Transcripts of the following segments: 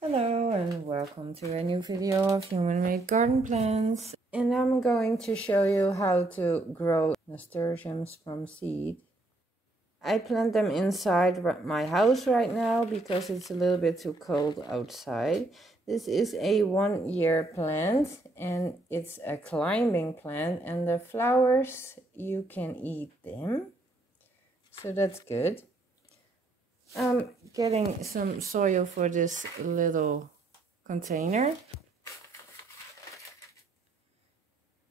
Hello and welcome to a new video of human-made garden plants. And I'm going to show you how to grow nasturtiums from seed. I plant them inside my house right now because it's a little bit too cold outside. This is a 1-year plant and it's a climbing plant, and the flowers, you can eat them. So that's good. I'm getting some soil for this little container,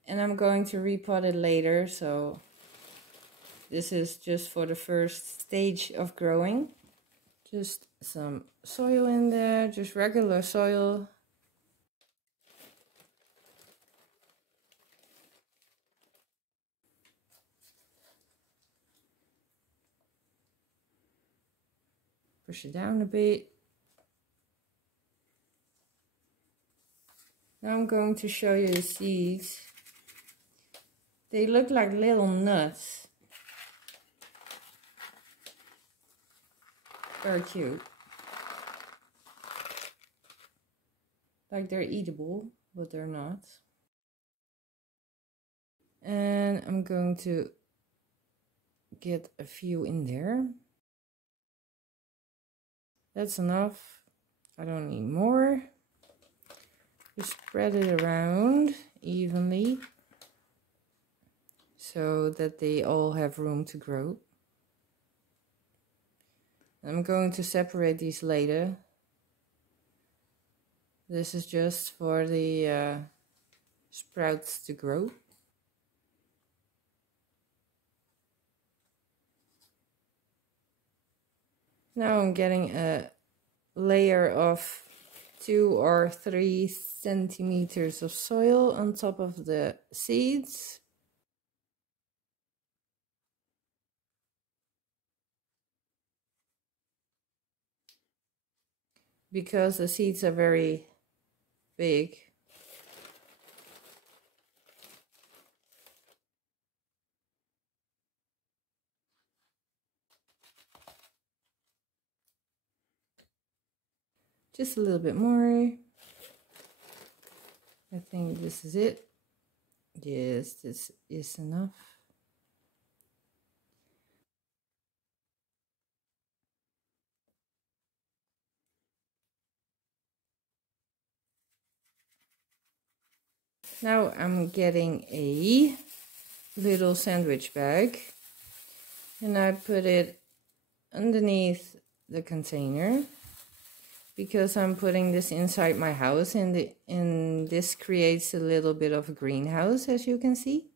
and I'm going to repot it later, so this is just for the first stage of growing. Just some soil in there, just regular soil. Push it down a bit. Now I'm going to show you the seeds. They look like little nuts. Very cute. Like they're eatable, but they're not. And I'm going to get a few in there. That's enough. I don't need more. Just spread it around evenly so that they all have room to grow. I'm going to separate these later. This is just for the sprouts to grow. Now I'm getting a layer of 2 or 3 centimeters of soil on top of the seeds. Because the seeds are very big. Just a little bit more. I think this is it. Yes, this is enough. Now I'm getting a little sandwich bag and I put it underneath the container because I'm putting this inside my house, and this creates a little bit of a greenhouse, as you can see.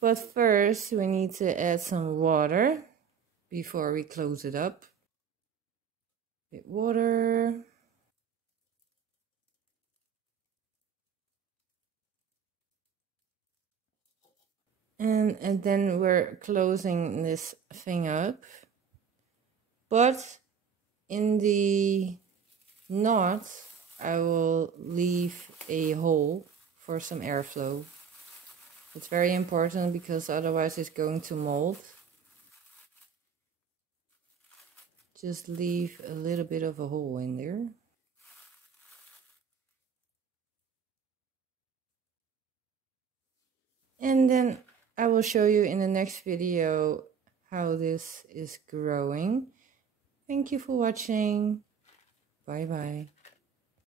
But first we need to add some water before we close it up. Bit water. And then we're closing this thing up. But in the knot, I will leave a hole for some airflow. It's very important because otherwise it's going to mold. Just leave a little bit of a hole in there. And then I will show you in the next video how this is growing. Thank you for watching. Bye bye.